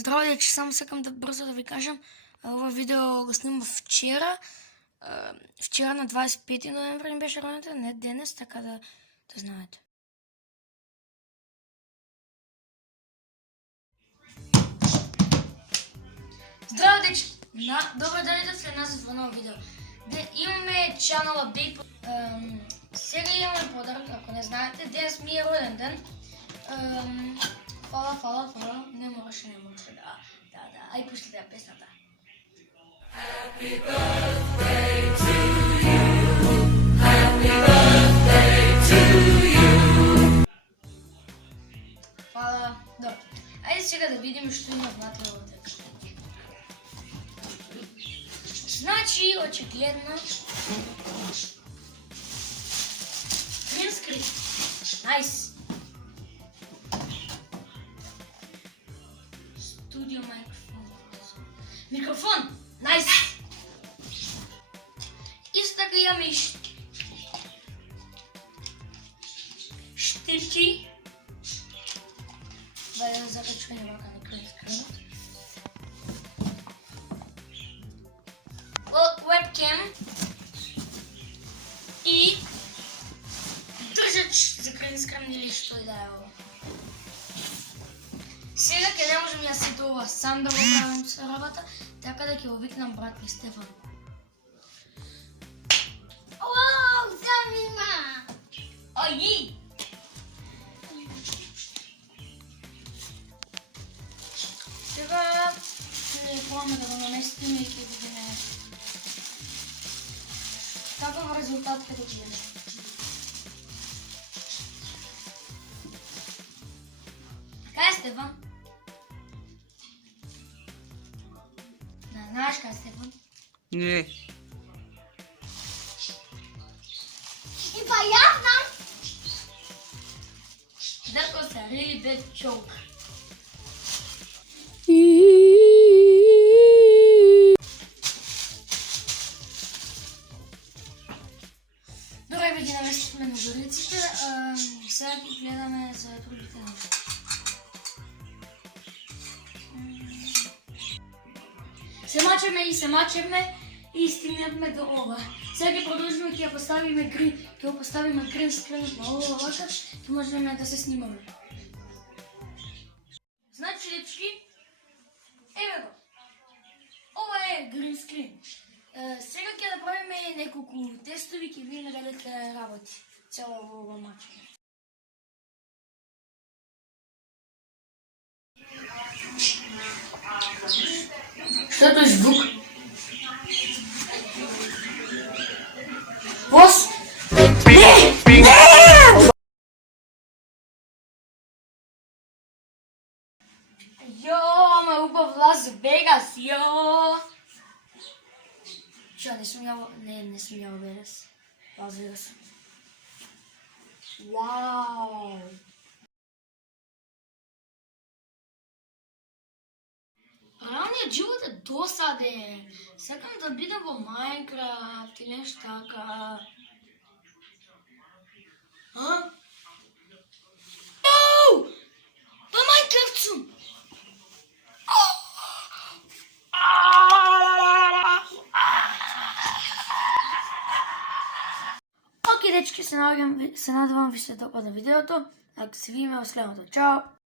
Здраво, дечки, само сакам да бързо да ви кажам. Ова видео го снимам вчера. Вчера на 25 ноември ми беше роден ден, не денес, така да знаете. Здраво, дечки! Добре дойдете след нас в ново видео. Имаме чанала Big. Сега имаме подарък, ако не знаете. Днес ми е роден ден. Фала. Не можеше, да. Ай, пусли да песната. Happy birthday to you. Happy birthday to you. Фала. Добре. Айде сега да видим, що има внатре в текста. Значи, очигледно, green screen. Nice. Studio микрофон. Найс! Исто така имаме и щипки. Да закачваме вака на край скринът. Webcam и държач за крайнскръм или що и да е. Сега къде можем да си това сам да го правим с работа, така да ги увикнам брат ми Стефан. Уау, замима! Ой! Сега не пробваме да го наместим и ще видим какъв резултат ще видим. Така е, Стефан? Знаеш как, Стефан? Не. И па я знам! That was a really bad joke. Добре, ви ги наместихме на зориците. Сега ги гледаме за другите неща. Се мачеме и стигнахме до ова. Сега ги продължим, ќе поставиме грин скрин на ова вака, ќе можем да се снимаме. Значи, дечки, еве го. Ова е грин скрин. Сега ќе направиме неколку тестови, ќе видиме дали ќе работи цело ова мачење. Что это звук? Босс! Йо, ме упа в Лас Вегас, йо! Чё, не съм ял Вегас. Лас Вегас. Вау! Реалният живот е досаден. Сакам да бидам во Майнкрафт и нещо така. Оу! Во Майнкрафт сум! Окей, дечки, се надявам ви се допада видеото. Ако се видим в следното. Чао!